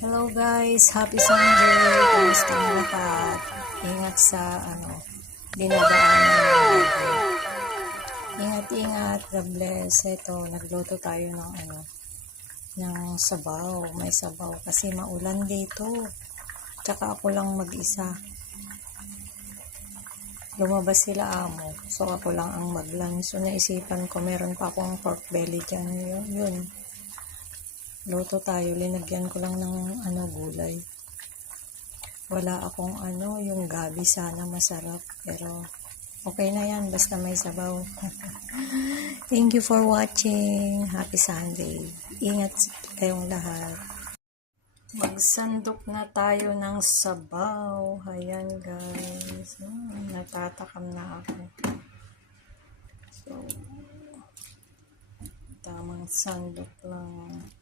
Hello guys, happy Sunday. Kamusta ang lahat? Ingat sa dinadaanan natin. Ingat, God bless. Ito, nagluto tayo ng sabaw. May sabaw kasi maulan dito. Tsaka ako lang mag-isa. Lumabas sila amo. So ako lang ang mag-lunch. So naisipan ko, meron pa akong pork belly dyan. Yun. Luto tayo. Linagyan ko lang ng gulay. Wala akong yung gabi, sana masarap. Pero okay na yan. Basta may sabaw. Thank you for watching. Happy Sunday. Ingat kayong lahat. Magsandok na tayo ng sabaw. Ayan guys. Natatakam na ako. So, tamang sandok lang.